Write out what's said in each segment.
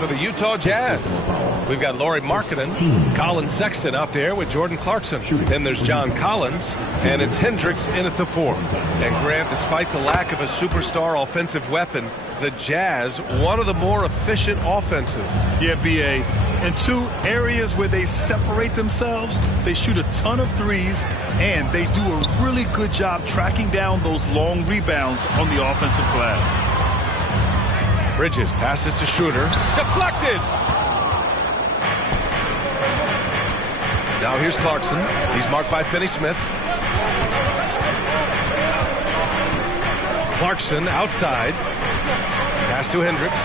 for the Utah Jazz. We've got Lauri Markkanen, Colin Sexton out there with Jordan Clarkson. Then there's John Collins, and it's Hendricks in at the 4. And Grant, despite the lack of a superstar offensive weapon, the Jazz, one of the more efficient offenses. Yeah, B.A. In 2 areas where they separate themselves, they shoot a ton of threes, and they do a really good job tracking down those long rebounds on the offensive glass. Bridges passes to Schroeder. Deflected! Now here's Clarkson. He's marked by Finney-Smith. Clarkson outside. Pass to Hendricks.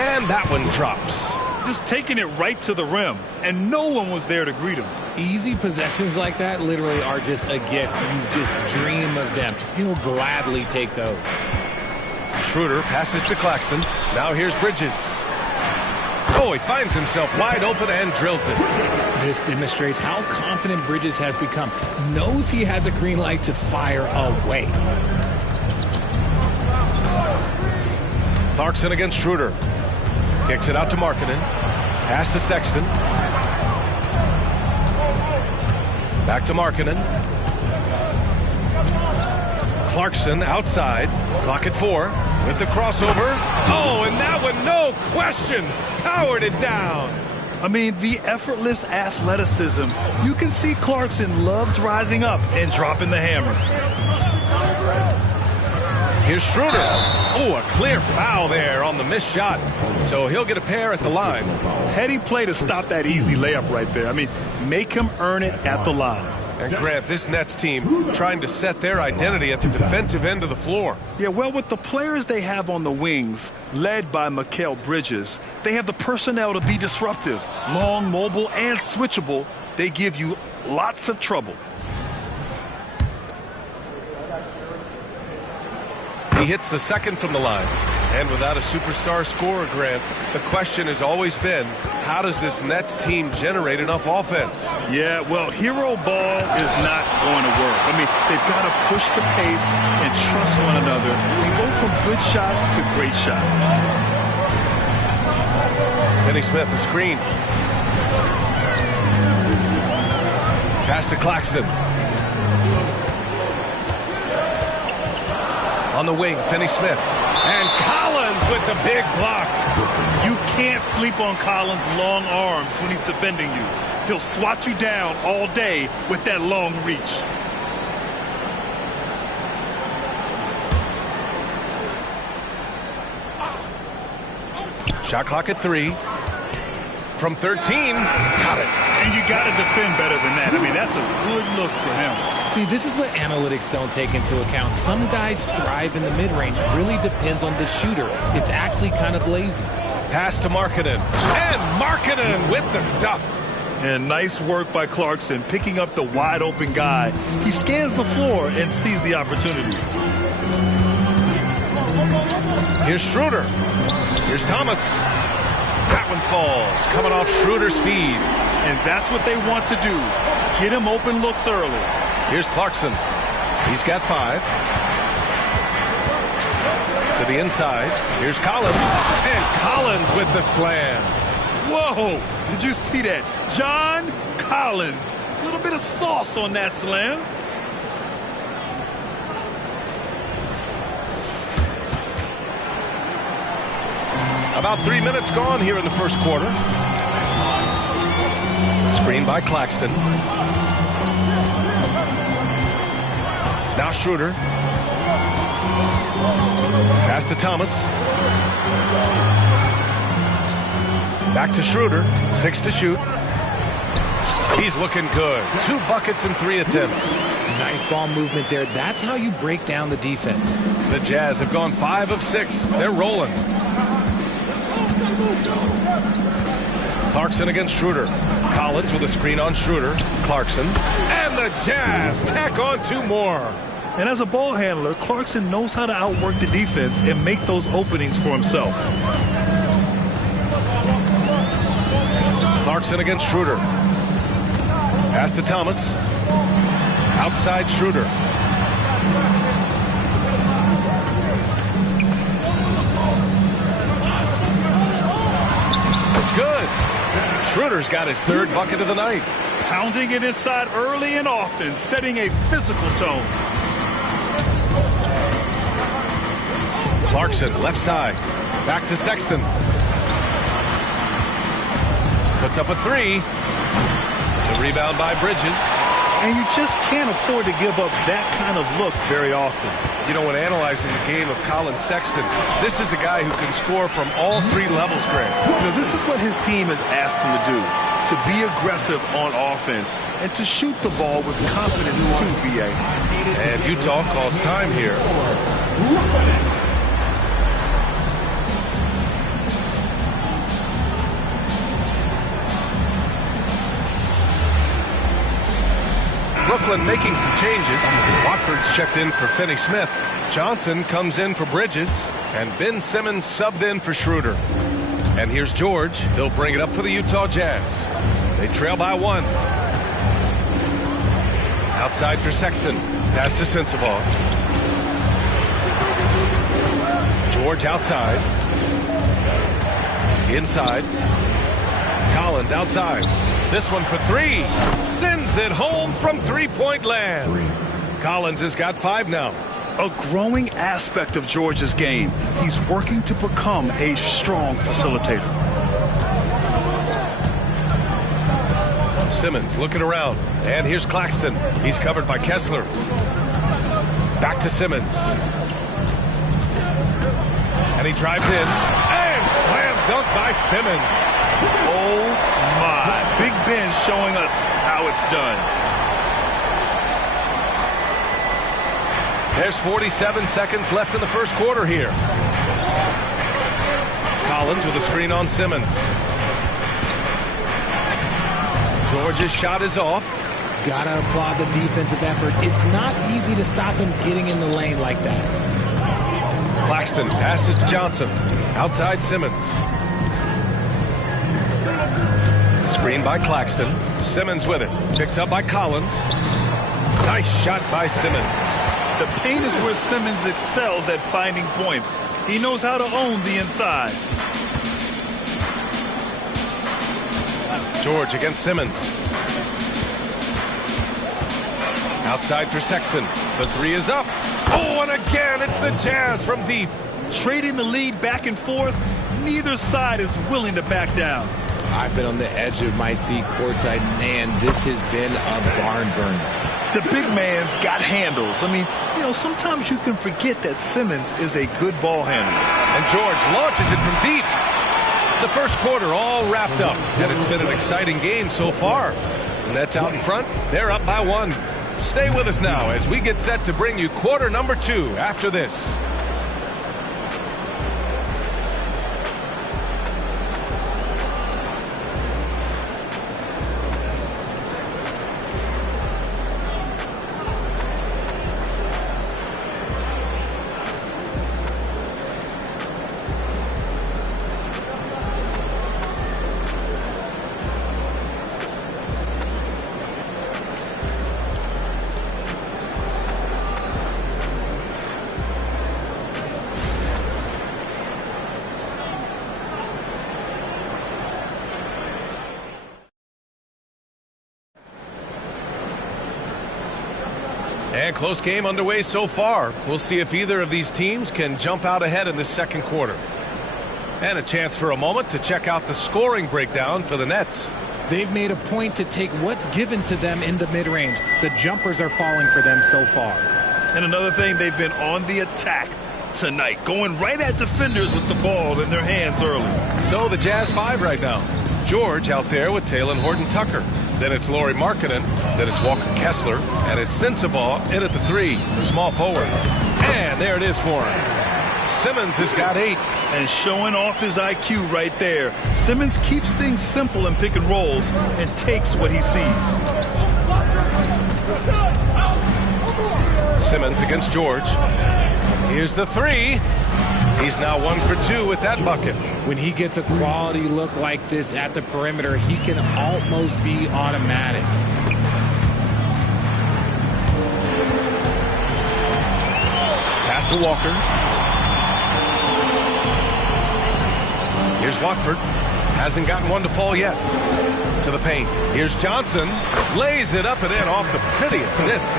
And that one drops. Just taking it right to the rim, and no one was there to greet him. Easy possessions like that literally are just a gift. You just dream of them. He'll gladly take those. Schroeder passes to Claxton. Now here's Bridges. Oh, he finds himself wide open and drills it. This demonstrates how confident Bridges has become. Knows he has a green light to fire away. Clarkson against Schroeder. Kicks it out to Markkanen. Pass to Sexton. Back to Markkanen. Clarkson outside. Clock at 4 with the crossover. Oh, and that one, no question, powered it down. I mean, the effortless athleticism. You can see Clarkson loves rising up and dropping the hammer. Here's Schroeder. Oh, a clear foul there on the missed shot. So he'll get a pair at the line. Heady play to stop that easy layup right there. I mean, make him earn it at the line. And Grant, this Nets team trying to set their identity at the defensive end of the floor. Yeah, well, with the players they have on the wings, led by Mikal Bridges, they have the personnel to be disruptive. Long, mobile, and switchable. They give you lots of trouble. He hits the second from the line. And without a superstar scorer, Grant, the question has always been, how does this Nets team generate enough offense? Yeah, well, hero ball is not going to work. I mean, they've got to push the pace and trust one another and go from good shot to great shot. Finney-Smith, a screen. Pass to Claxton. On the wing, Finney-Smith. And Collins with the big block. You can't sleep on Collins' long arms when he's defending you. He'll swat you down all day with that long reach. Shot clock at 3. From 13, got it. And you got to defend better than that. I mean, that's a good look for him. See, this is what analytics don't take into account. Some guys thrive in the mid-range. Really depends on the shooter. It's actually kind of lazy. Pass to Markkanen. And Markkanen with the stuff. And nice work by Clarkson, picking up the wide-open guy. He scans the floor and sees the opportunity. Here's Schroeder. Here's Thomas. That one falls, coming off Schroeder's feed. And that's what they want to do. Get him open looks early. Here's Clarkson. He's got 5. To the inside. Here's Collins. And Collins with the slam. Whoa! Did you see that? John Collins. A little bit of sauce on that slam. About 3 minutes gone here in the first quarter. Screen by Claxton. Now Schroeder. Pass to Thomas. Back to Schroeder. 6 to shoot. He's looking good. 2 buckets and 3 attempts. Nice ball movement there. That's how you break down the defense. The Jazz have gone 5 of 6. They're rolling. Clarkson against Schroeder. Collins with a screen on Schroeder. Clarkson. And the Jazz tack on 2 more. And as a ball handler, Clarkson knows how to outwork the defense and make those openings for himself. Clarkson against Schroeder. Pass to Thomas. Outside Schroeder. Schroeder's got his third bucket of the night. Pounding it inside early and often, setting a physical tone. Clarkson, left side. Back to Sexton. Puts up a three. The rebound by Bridges. And you just can't afford to give up that kind of look very often. You know, when analyzing the game of Colin Sexton, this is a guy who can score from all three levels, Greg. You know, this is what his team has asked him to do, to be aggressive on offense and to shoot the ball with confidence too, B.A. And Utah calls time here. Brooklyn making some changes. Watford's checked in for Finney Smith. Johnson comes in for Bridges. And Ben Simmons subbed in for Schroeder. And here's George. He'll bring it up for the Utah Jazz. They trail by one. Outside for Sexton. Pass to Sensabaugh. George outside. Inside. Collins outside. This one for three. Sends it home from three-point land. Collins has got 5 now. A growing aspect of George's game. He's working to become a strong facilitator. Simmons looking around. And here's Claxton. He's covered by Kessler. Back to Simmons. And he drives in. And slam dunk by Simmons. Oh, my. Big Ben showing us how it's done. There's 47 seconds left in the first quarter here. Collins with a screen on Simmons. George's shot is off. Gotta applaud the defensive effort. It's not easy to stop him getting in the lane like that. Claxton passes to Johnson. Outside Simmons. Screen by Claxton. Simmons with it. Picked up by Collins. Nice shot by Simmons. The paint is where Simmons excels at finding points. He knows how to own the inside. George against Simmons. Outside for Sexton. The three is up. Oh, and again, it's the Jazz from deep. Trading the lead back and forth, neither side is willing to back down. I've been on the edge of my seat courtside. Man, this has been a barn burner. The big man's got handles. I mean, you know, sometimes you can forget that Simmons is a good ball handler. And George launches it from deep. The first quarter all wrapped up, and it's been an exciting game so far. Nets out in front. They're up by 1. Stay with us now as we get set to bring you quarter number 2 after this. And close game underway so far. We'll see if either of these teams can jump out ahead in this second quarter. And a chance for a moment to check out the scoring breakdown for the Nets. They've made a point to take what's given to them in the mid-range. The jumpers are falling for them so far. And another thing, they've been on the attack tonight, going right at defenders with the ball in their hands early. So the Jazz 5 right now. George out there with Taylor Horton-Tucker. Then it's Lauri Markkanen. Then it's Walker Kessler. And it's Sensabaugh in at the 3, the small forward. And there it is for him. Simmons has got 8. And showing off his IQ right there. Simmons keeps things simple in pick and rolls and takes what he sees. Simmons against George. Here's the 3. He's now 1 for 2 with that bucket. When he gets a quality look like this at the perimeter, he can almost be automatic. Pass to Walker. Here's Watford. Hasn't gotten one to fall yet. To the paint. Here's Johnson. Lays it up and in off the pretty assist.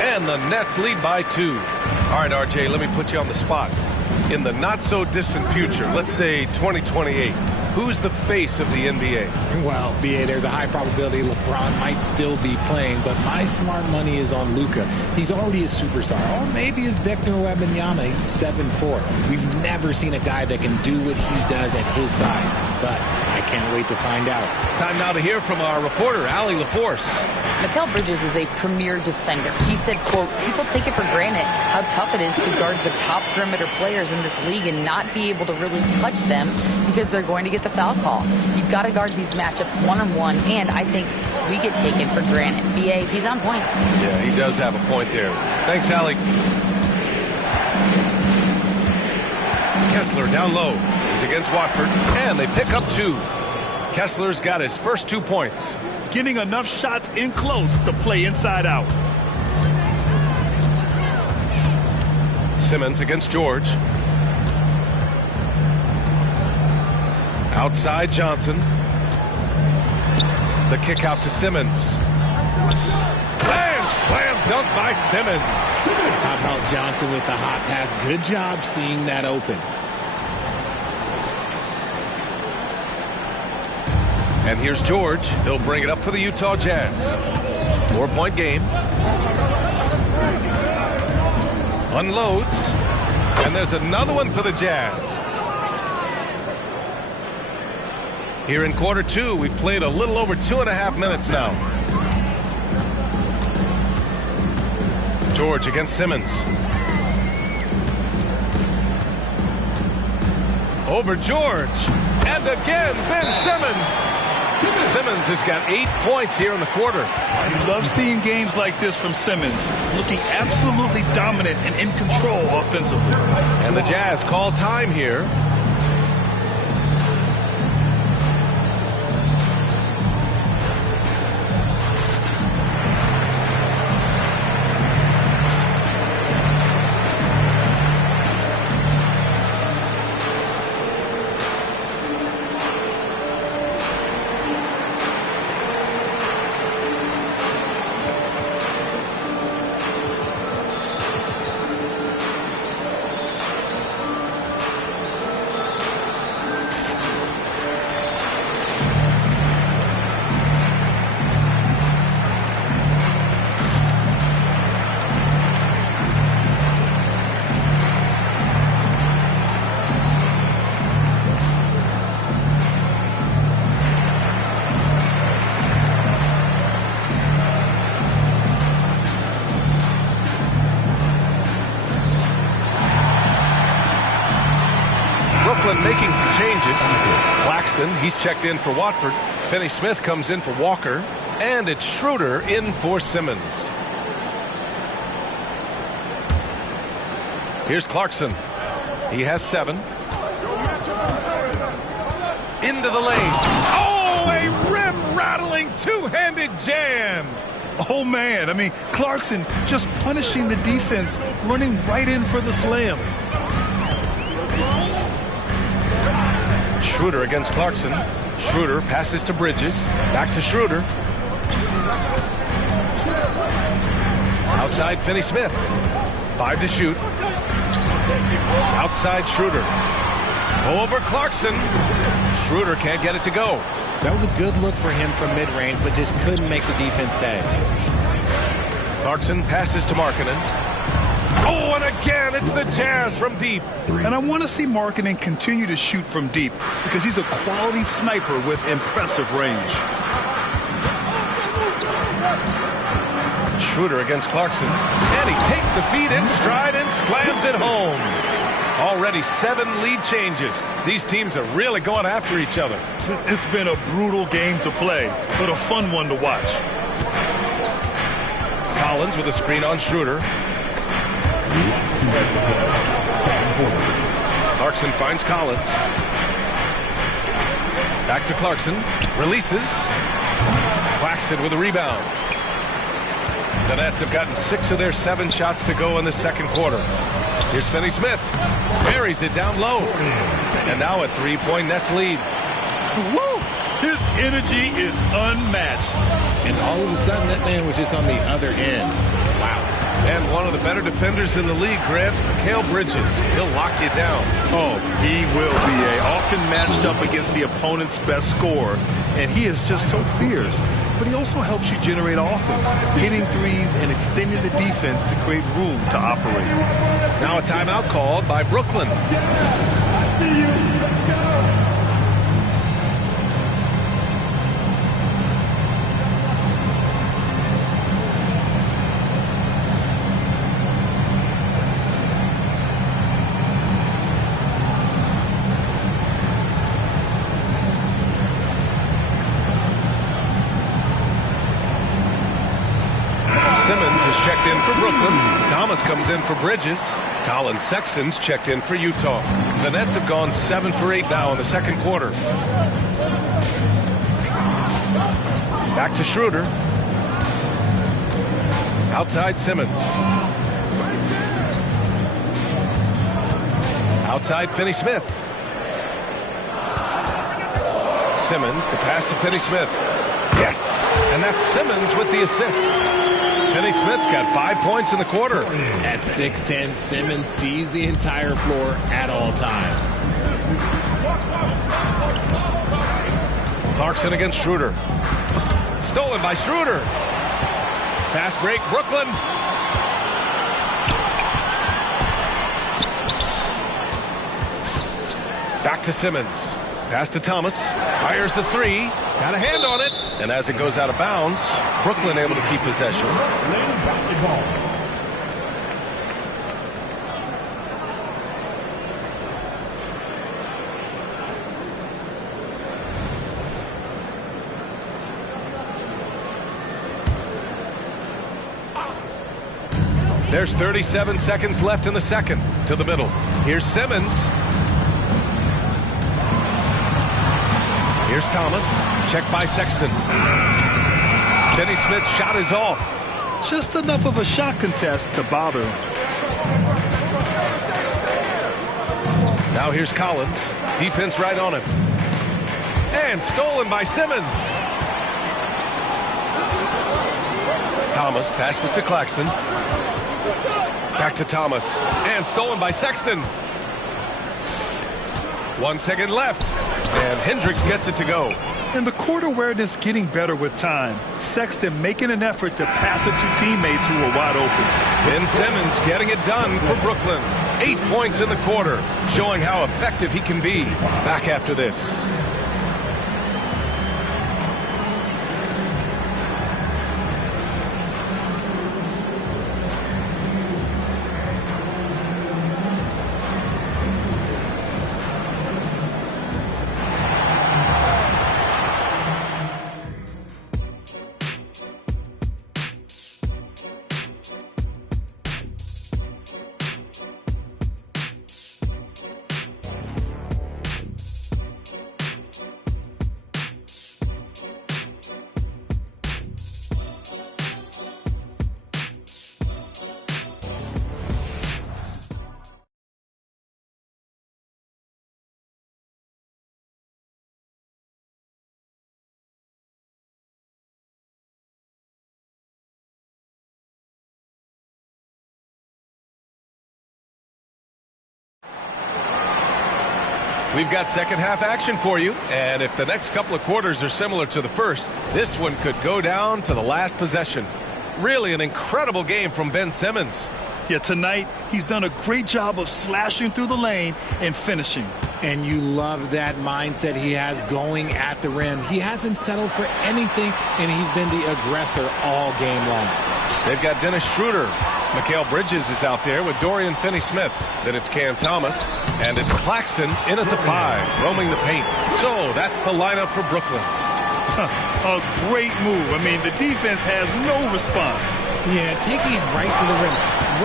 And the Nets lead by 2. All right, RJ, let me put you on the spot. In the not-so-distant future, let's say 2028, who's the face of the NBA? Well, BA, there's a high probability LeBron might still be playing, but my smart money is on Luka. He's already a superstar. Or maybe it's Victor Wembanyama. He's 7'4". We've never seen a guy that can do what he does at his size, but I can't wait to find out. Time now to hear from our reporter, Allie LaForce. Mikal Bridges is a premier defender. He said, quote, people take it for granted how tough it is to guard the top perimeter players in this league and not be able to really touch them because they're going to get the foul call. You've got to guard these matchups one-on-one, and I think we get taken for granted. BA, he's on point. Yeah, he does have a point there. Thanks, Allie. Kessler down low. He's against Watford, and they pick up 2. Kessler's got his first 2 points. Getting enough shots in close to play inside out. Simmons against George. Outside Johnson. The kick out to Simmons. And slam dunk by Simmons. How about Johnson with the hot pass? Good job seeing that open. And here's George. He'll bring it up for the Utah Jazz. 4-point game. Unloads. And there's another one for the Jazz. Here in quarter 2, we've played a little over 2.5 minutes now. George against Simmons. Over George. And again, Ben Simmons. Simmons has got 8 points here in the quarter. You love seeing games like this from Simmons, looking absolutely dominant and in control offensively. And the Jazz call time here. Making some changes. Claxton, he's checked in for Watford. Finney Smith comes in for Walker. And it's Schroeder in for Simmons. Here's Clarkson. He has 7. Into the lane. Oh, a rim-rattling two-handed jam. Oh, man. I mean, Clarkson just punishing the defense, running right in for the slam. Schroeder against Clarkson. Schroeder passes to Bridges. Back to Schroeder. Outside Finney Smith. 5 to shoot. Outside Schroeder. Over Clarkson. Schroeder can't get it to go. That was a good look for him from mid-range, but just couldn't make the defense pay. Clarkson passes to Markkanen. Oh, and again, it's the Jazz from deep. And I want to see Markkanen continue to shoot from deep because he's a quality sniper with impressive range. Schroeder against Clarkson. And he takes the feed in stride and slams it home. Already 7 lead changes. These teams are really going after each other. It's been a brutal game to play, but a fun one to watch. Collins with a screen on Schroeder. Clarkson finds Collins. Back to Clarkson. Releases. Claxton with a rebound. The Nets have gotten 6 of their 7 shots to go in the second quarter. Here's Finney Smith. Buries it down low. And now a 3-point Nets lead. Woo! His energy is unmatched. And all of a sudden, that man was just on the other end. Wow. And one of the better defenders in the league, Grant, Mikal Bridges. He'll lock you down. Oh, he will be often matched up against the opponent's best scorer. And he is just so fierce. But he also helps you generate offense, hitting threes and extending the defense to create room to operate. Now a timeout called by Brooklyn. Simmons is checked in for Brooklyn. Thomas comes in for Bridges. Colin Sexton's checked in for Utah. The Nets have gone 7 for 8 now in the second quarter. Back to Schroeder. Outside Simmons. Outside Finney-Smith. Simmons, the pass to Finney-Smith. Yes, and that's Simmons with the assist. Finney-Smith's got 5 points in the quarter. At 6'10", Simmons sees the entire floor at all times. Clarkson against Schroeder. Stolen by Schroeder. Fast break, Brooklyn. Back to Simmons. Pass to Thomas. Fires the three. Got a hand on it. And as it goes out of bounds, Brooklyn able to keep possession. There's 37 seconds left in the second. To the middle. Here's Simmons. Here's Thomas. Checked by Sexton. Finney-Smith's shot is off. Just enough of a shot contest to bother him. Now here's Collins. Defense right on him. And stolen by Simmons. Thomas passes to Claxton. Back to Thomas. And stolen by Sexton. 1 second left. And Hendricks gets it to go. And the court awareness getting better with time. Sexton making an effort to pass it to teammates who were wide open. Ben Simmons getting it done for Brooklyn. 8 points in the quarter, showing how effective he can be. Back after this. We've got second half action for you, and if the next couple of quarters are similar to the first, this one could go down to the last possession. Really an incredible game from Ben Simmons. Yeah, tonight he's done a great job of slashing through the lane and finishing. And you love that mindset he has going at the rim. He hasn't settled for anything, and he's been the aggressor all game long. They've got Dennis Schroeder. Mikal Bridges is out there with Dorian Finney-Smith. Then it's Cam Thomas. And it's Claxton in at the 5, roaming the paint. So that's the lineup for Brooklyn. A great move. I mean, the defense has no response. Yeah, taking it right to the rim.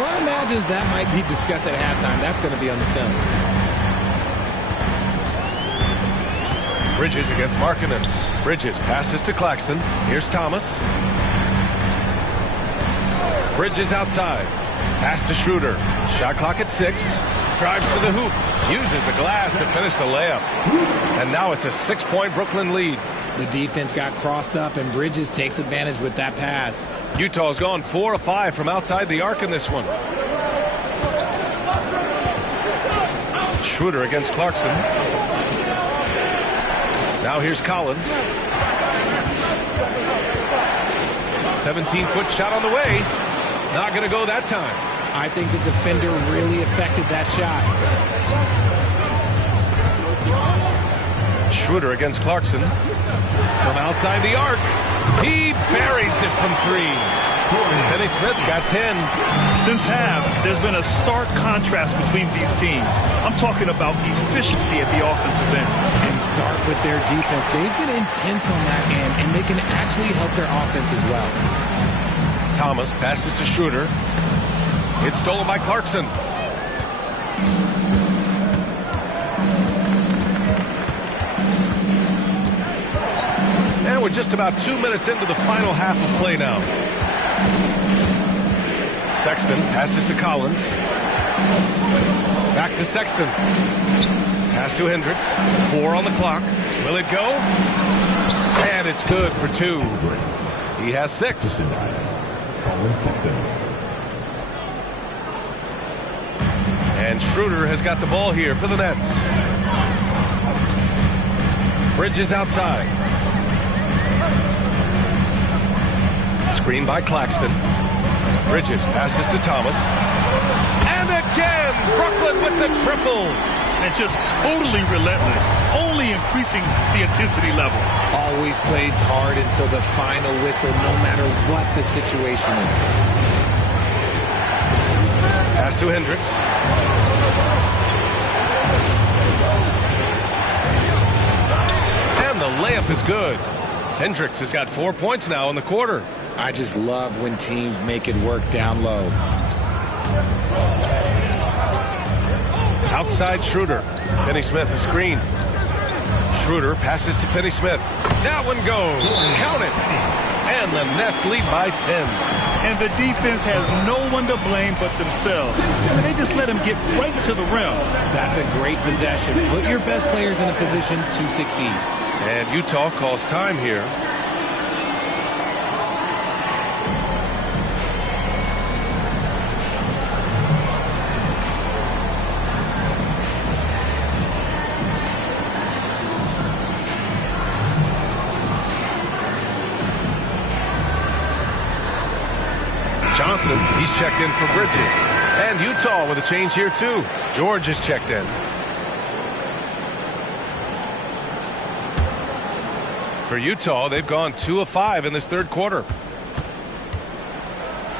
One imagines that might be discussed at halftime. That's going to be on the film. Bridges against Markkanen. Bridges passes to Claxton. Here's Thomas. Bridges outside. Pass to Schroeder. Shot clock at 6. drives to the hoop, uses the glass to finish the layup. And now it's a 6-point Brooklyn lead. The defense got crossed up, and Bridges takes advantage with that pass. Utah's gone 4 of 5 from outside the arc in this one. Schroeder against Clarkson. Now here's Collins. 17-foot shot on the way. Not going to go that time. I think the defender really affected that shot. Schroeder against Clarkson. From outside the arc. He buries it from 3. Finney Smith's got 10. Since half, there's been a stark contrast between these teams. I'm talking about efficiency at the offensive end. And start with their defense. They've been intense on that end, and they can actually help their offense as well. Thomas passes to Schroeder. It's stolen by Clarkson. And we're just about 2 minutes into the final half of play now. Sexton passes to Collins. Back to Sexton. Pass to Hendricks. 4 on the clock. Will it go? And it's good for 2. He has 6. And Schroeder has got the ball here for the Nets. Bridges outside. Screen by Claxton. Bridges passes to Thomas. And again, Brooklyn with the triple. And just totally relentless, only increasing the intensity level. Always plays hard until the final whistle, no matter what the situation is. Pass to Hendricks. And the layup is good. Hendricks has got 4 points now in the quarter. I just love when teams make it work down low. Outside Schroeder. Finney Smith, a screen. Schroeder passes to Finney Smith. That one goes. Count it. And the Nets lead by 10. And the defense has no one to blame but themselves. They just let him get right to the rim. That's a great possession. Put your best players in a position to succeed. And Utah calls time here. Johnson, he's checked in for Bridges. And Utah with a change here too. George is checked in. For Utah, they've gone 2 of 5 in this third quarter.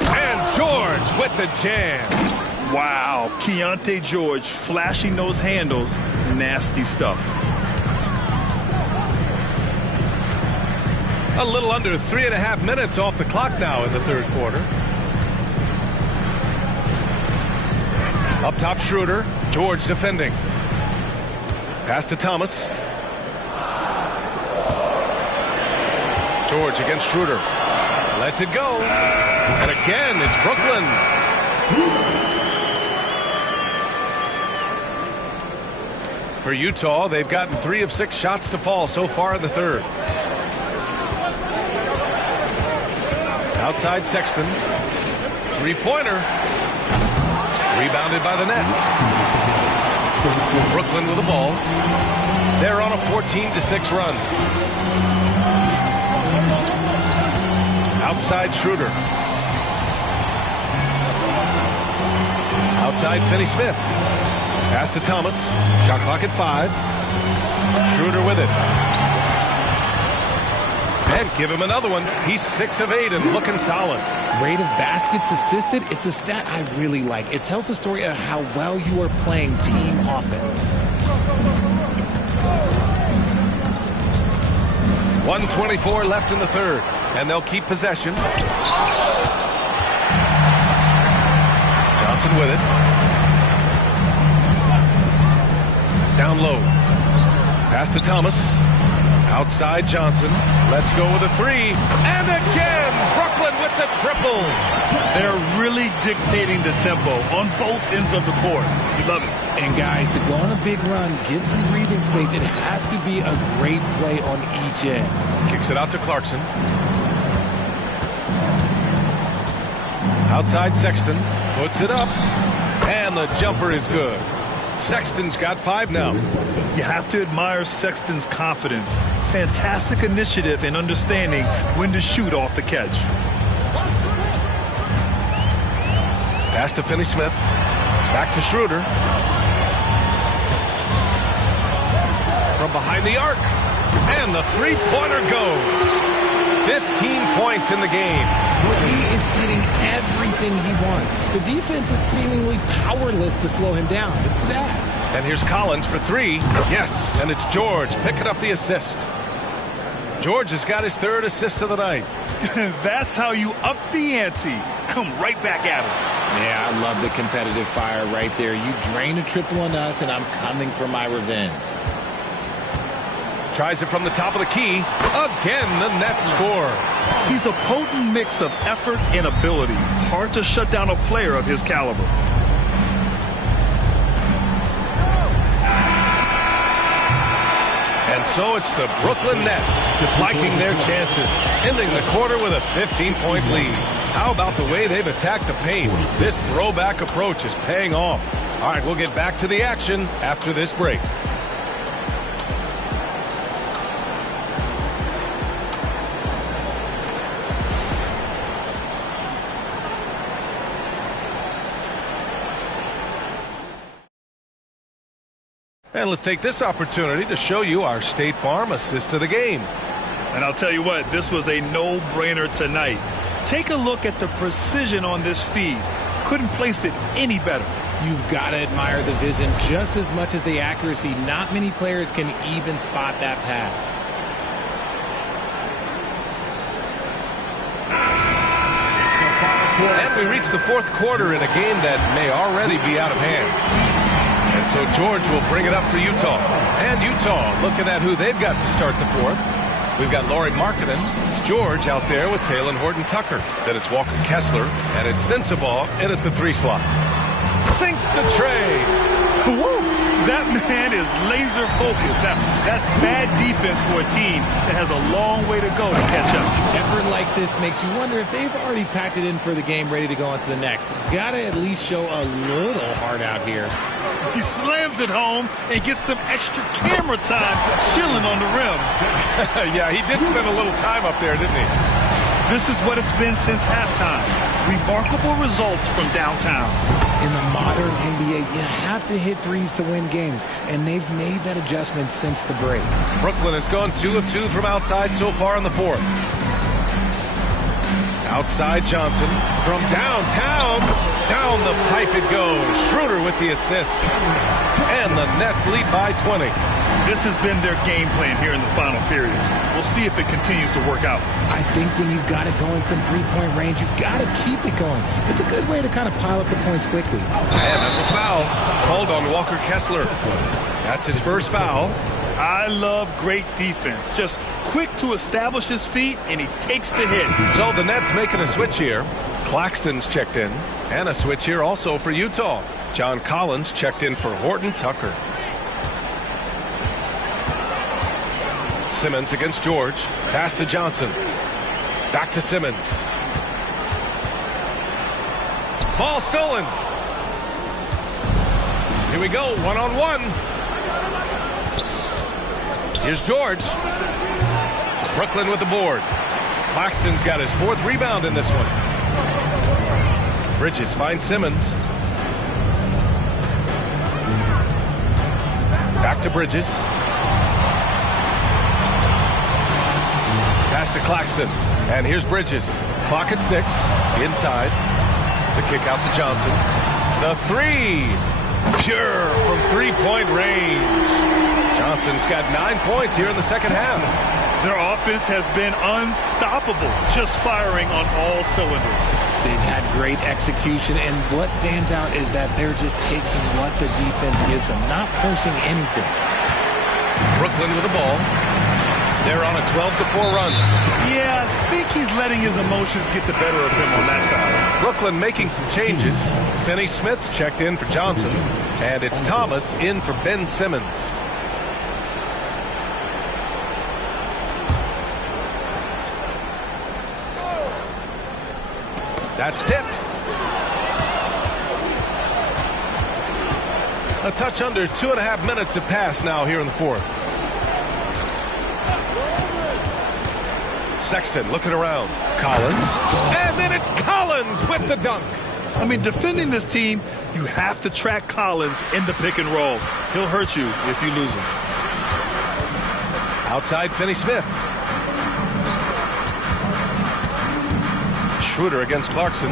And George with the jam. Wow, Keontae George flashing those handles. Nasty stuff. A little under 3.5 minutes off the clock now in the third quarter. Up top, Schroeder. George defending. Pass to Thomas. George against Schroeder. Lets it go. And again, it's Brooklyn. For Utah, they've gotten 3 of 6 shots to fall so far in the third. Outside Sexton. 3-pointer. Rebounded by the Nets. Brooklyn with the ball. They're on a 14-6 run. Outside Schroeder. Outside Finney Smith. Pass to Thomas. Shot clock at 5. Schroeder with it. And give him another one. He's 6 of 8 and looking solid. Rate of baskets assisted, it's a stat I really like. It tells the story of how well you are playing team offense. 1:24 left in the third, and they'll keep possession. Johnson with it. Down low. Pass to Thomas. Outside Johnson. Let's go with a three. And again, Brooklyn with the triple. They're really dictating the tempo on both ends of the court. You love it. And guys, to go on a big run, get some breathing space, it has to be a great play on each end. Kicks it out to Clarkson. Outside Sexton. Puts it up. And the jumper is good. Sexton's got 5 now. You have to admire Sexton's confidence. Fantastic initiative in understanding when to shoot off the catch. Pass to Finney-Smith. Back to Schroeder. From behind the arc. And the three-pointer goes. 15 points in the game. He is getting everything he wants. The defense is seemingly powerless to slow him down. It's sad. And here's Collins for 3. Yes, and it's George picking up the assist. George has got his 3rd assist of the night. That's how you up the ante. Come right back at him. Yeah, I love the competitive fire right there. You drain a triple on us, and I'm coming for my revenge. Tries it from the top of the key. Again, the Nets score. He's a potent mix of effort and ability. Hard to shut down a player of his caliber. And so it's the Brooklyn Nets liking their chances, ending the quarter with a 15-point lead. How about the way they've attacked the paint? This throwback approach is paying off. All right, we'll get back to the action after this break. And let's take this opportunity to show you our State Farm assist of the game. And I'll tell you what, this was a no-brainer tonight. Take a look at the precision on this feed. Couldn't place it any better. You've got to admire the vision just as much as the accuracy. Not many players can even spot that pass. And we reach the 4th quarter in a game that may already be out of hand. And so George will bring it up for Utah. And Utah looking at who they've got to start the 4th. We've got Lauri Markkanen, George out there with Talen Horton-Tucker. Then it's Walker Kessler, and it's Sensabaugh in at the 3 slot. Sinks the tray. Woo! That man is laser focused. Now, that's bad defense for a team that has a long way to go to catch up. Effort like this makes you wonder if they've already packed it in for the game, ready to go on to the next. Gotta at least show a little heart out here. He slams it home and gets some extra camera time chilling on the rim. Yeah, he did spend a little time up there, didn't he? This is what it's been since halftime. Remarkable results from downtown. In the modern NBA, you have to hit threes to win games, and they've made that adjustment since the break. Brooklyn has gone 2 of 2 from outside so far in the 4th. Outside Johnson from downtown. Down the pipe it goes. Schroeder with the assist. And the Nets lead by 20. This has been their game plan here in the final period. We'll see if it continues to work out. I think when you've got it going from three-point range, you've got to keep it going. It's a good way to kind of pile up the points quickly. And that's a foul called on Walker Kessler. That's his first foul. I love great defense. Just quick to establish his feet, and he takes the hit. So the Nets making a switch here. Claxton's checked in. And a switch here also for Utah. John Collins checked in for Horton-Tucker. Simmons against George. Pass to Johnson. Back to Simmons. Ball stolen. Here we go, one-on-one. Here's George. Brooklyn with the board. Claxton's got his 4th rebound in this one. Bridges finds Simmons. Back to Bridges. Pass to Claxton. And here's Bridges. Clock at 6. Inside. The kick out to Johnson. The 3. Pure from 3-point range. Johnson's got 9 points here in the second half. Their offense has been unstoppable, just firing on all cylinders. They've had great execution, and what stands out is that they're just taking what the defense gives them, not forcing anything. Brooklyn with the ball. They're on a 12-4 run. Yeah, I think he's letting his emotions get the better of him on that foul. Brooklyn making some changes. Finney Smith checked in for Johnson, and it's Thomas in for Ben Simmons. That's tipped. A touch under 2.5 minutes have passed now here in the fourth. Sexton looking around. Collins. And then it's Collins with the dunk. I mean, defending this team, you have to track Collins in the pick and roll. He'll hurt you if you lose him. Outside Finney Smith. Schroeder against Clarkson.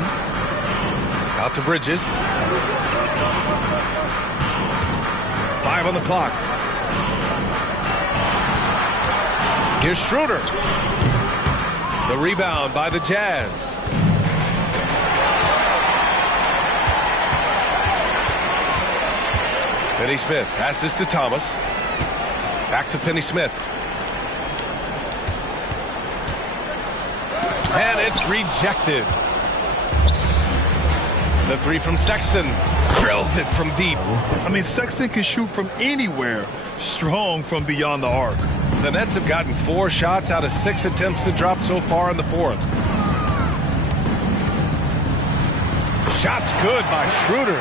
Out to Bridges. 5 on the clock. Here's Schroeder. The rebound by the Jazz. Finney Smith passes to Thomas. Back to Finney Smith. And it's rejected. The three from Sexton. Drills it from deep. I mean, Sexton can shoot from anywhere. Strong from beyond the arc. The Nets have gotten 4 shots out of 6 attempts to drop so far in the fourth. Shots good by Schroeder.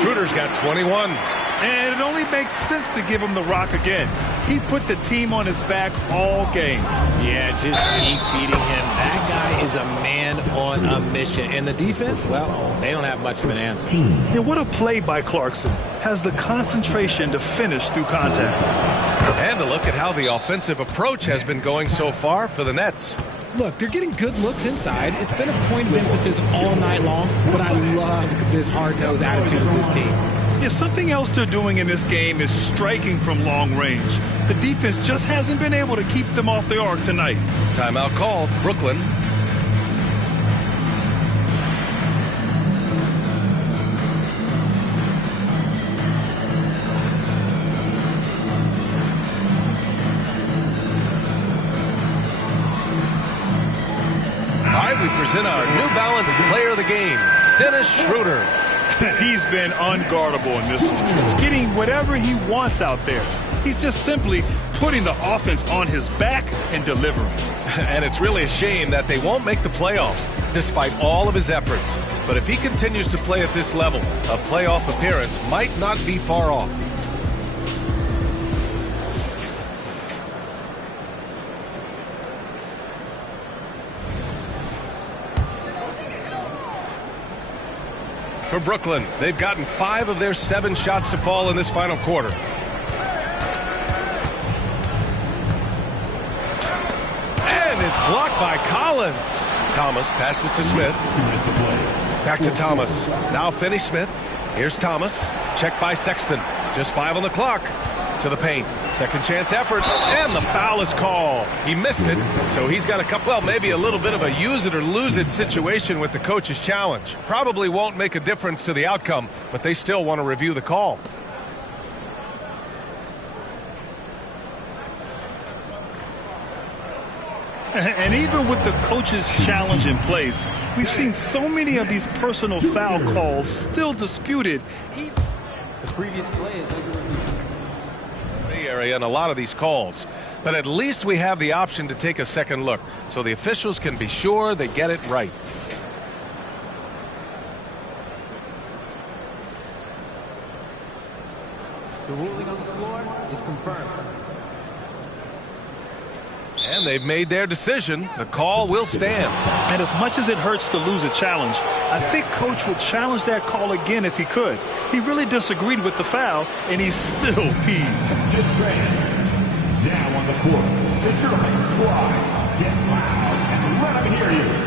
Schroeder's got 21. And it only makes sense to give him the rock again. He put the team on his back all game. Yeah, just keep feeding him. That guy is a man on a mission. And the defense, well, they don't have much of an answer. Yeah, what a play by Clarkson. Has the concentration to finish through contact. And a look at how the offensive approach has been going so far for the Nets. Look, they're getting good looks inside. It's been a point of emphasis all night long, but I love this hard-nosed attitude of this team. Yeah, something else they're doing in this game is striking from long range. The defense just hasn't been able to keep them off the arc tonight. Timeout called. Brooklyn. All right, we present our New Balance Player of the Game, Dennis Schroeder. He's been unguardable in this one. Getting whatever he wants out there. He's just simply putting the offense on his back and delivering. And it's really a shame that they won't make the playoffs despite all of his efforts. But if he continues to play at this level, a playoff appearance might not be far off. For Brooklyn, they've gotten 5 of their 7 shots to fall in this final quarter. And it's blocked by Collins. Thomas passes to Smith. Back to Thomas. Now Finney Smith. Here's Thomas. Checked by Sexton. Just 5 on the clock. To the paint. Second chance effort. And the foul is called. He missed it. So he's got a couple, well, maybe a little bit of a use it or lose it situation with the coach's challenge. Probably won't make a difference to the outcome, but they still want to review the call. And even with the coach's challenge in place, we've seen so many of these personal foul calls still disputed. The previous play is under review. Area in a lot of these calls, but at least we have the option to take a second look so the officials can be sure they get it right. The ruling on the floor is confirmed. And they've made their decision. The call will stand. And as much as it hurts to lose a challenge, I think Coach would challenge that call again if he could. He really disagreed with the foul, and he's still peeved. Now on the court, the Sherman squad. Get loud and let them hear you.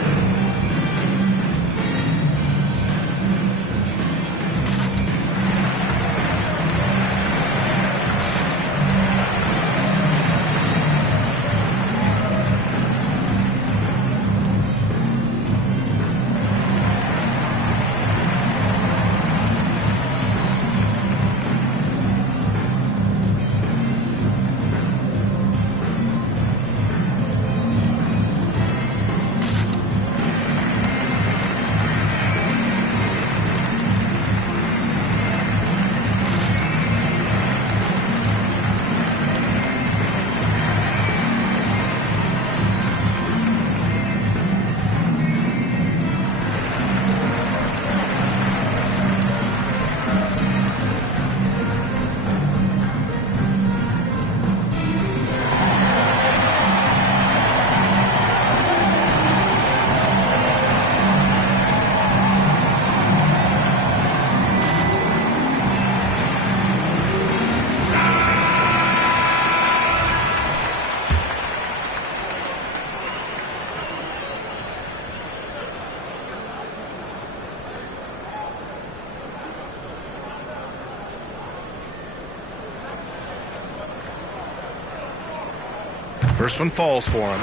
First one falls for him.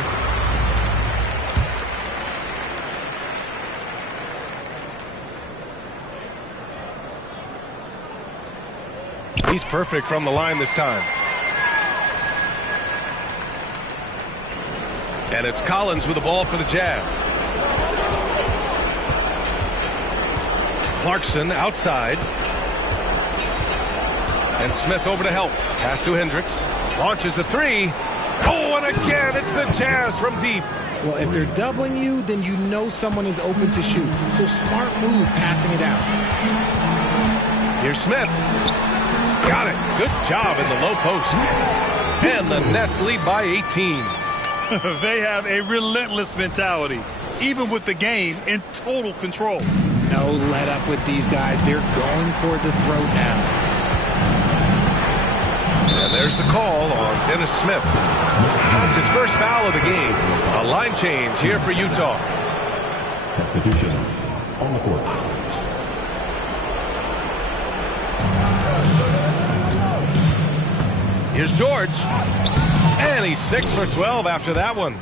He's perfect from the line this time. And it's Collins with the ball for the Jazz. Clarkson outside. And Smith over to help. Pass to Hendricks. Launches a three. Oh, and again, it's the Jazz from deep. Well, if they're doubling you, then you know someone is open to shoot. So smart move passing it out. Here's Smith. Got it. Good job in the low post. And the Nets lead by 18. They have a relentless mentality, even with the game in total control. No let up with these guys. They're going for the throat now. And there's the call on Dennis Smith. That's his first foul of the game. A line change here for Utah. Substitutions on the court. Here's George. And he's 6 for 12 after that one.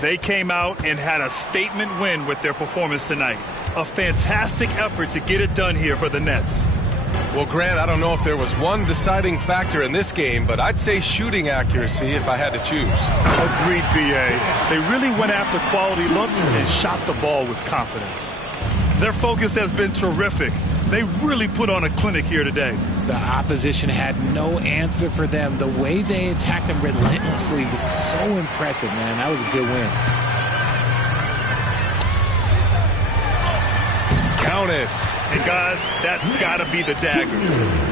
They came out and had a statement win with their performance tonight. A fantastic effort to get it done here for the Nets. Well, Grant, I don't know if there was one deciding factor in this game, but I'd say shooting accuracy if I had to choose. Agreed, B.A. They really went after quality looks and shot the ball with confidence. Their focus has been terrific. They really put on a clinic here today. The opposition had no answer for them. The way they attacked them relentlessly was so impressive, man. That was a good win. Counted. And guys, that's got to be the dagger.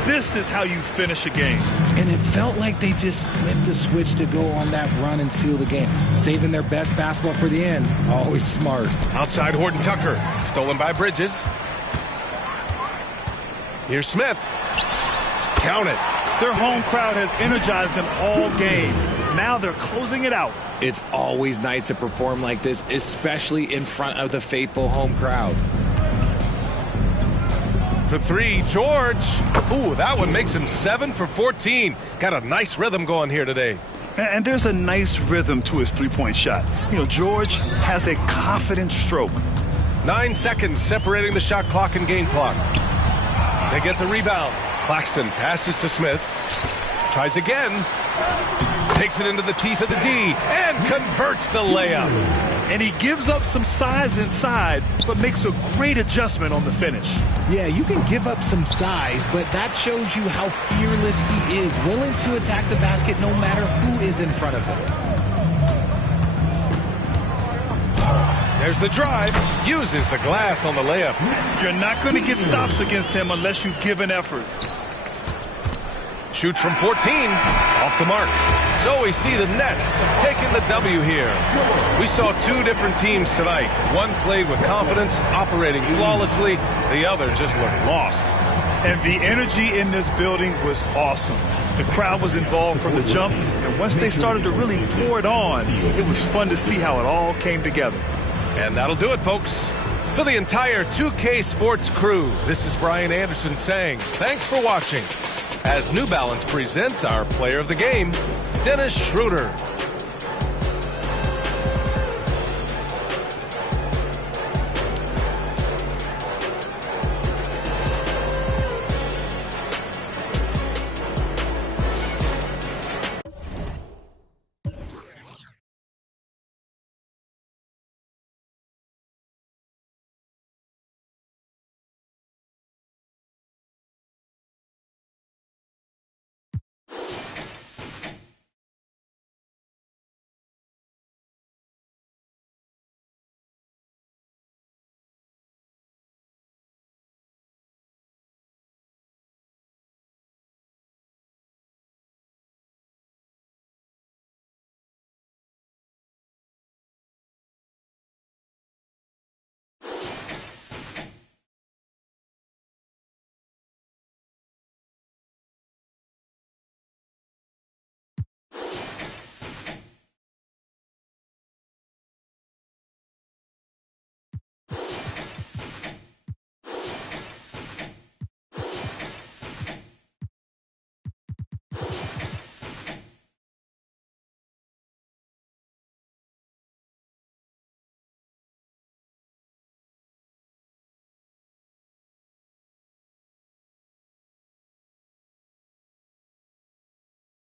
This is how you finish a game. And it felt like they just flipped the switch to go on that run and seal the game. Saving their best basketball for the end. Always smart. Outside Horton Tucker. Stolen by Bridges. Here's Smith. Count it. Their home crowd has energized them all game. Now they're closing it out. It's always nice to perform like this, especially in front of the faithful home crowd. For three, George. Ooh, that one makes him 7 for 14. Got a nice rhythm going here today. And there's a nice rhythm to his three-point shot. You know, George has a confident stroke. 9 seconds separating the shot clock and game clock. They get the rebound. Claxton passes to Smith. Tries again. Takes it into the teeth of the D and converts the layup. And he gives up some size inside, but makes a great adjustment on the finish. Yeah, you can give up some size, but that shows you how fearless he is, willing to attack the basket no matter who is in front of him. There's the drive. Uses the glass on the layup. You're not going to get stops against him unless you give an effort. Shoots from 14. Off the mark. So we see the Nets taking the W here. We saw two different teams tonight. One played with confidence, operating flawlessly. The other just looked lost. And the energy in this building was awesome. The crowd was involved from the jump, and once they started to really pour it on, it was fun to see how it all came together. And that'll do it, folks. For the entire 2K Sports crew, this is Brian Anderson saying thanks for watching as New Balance presents our player of the game, Dennis Schroeder.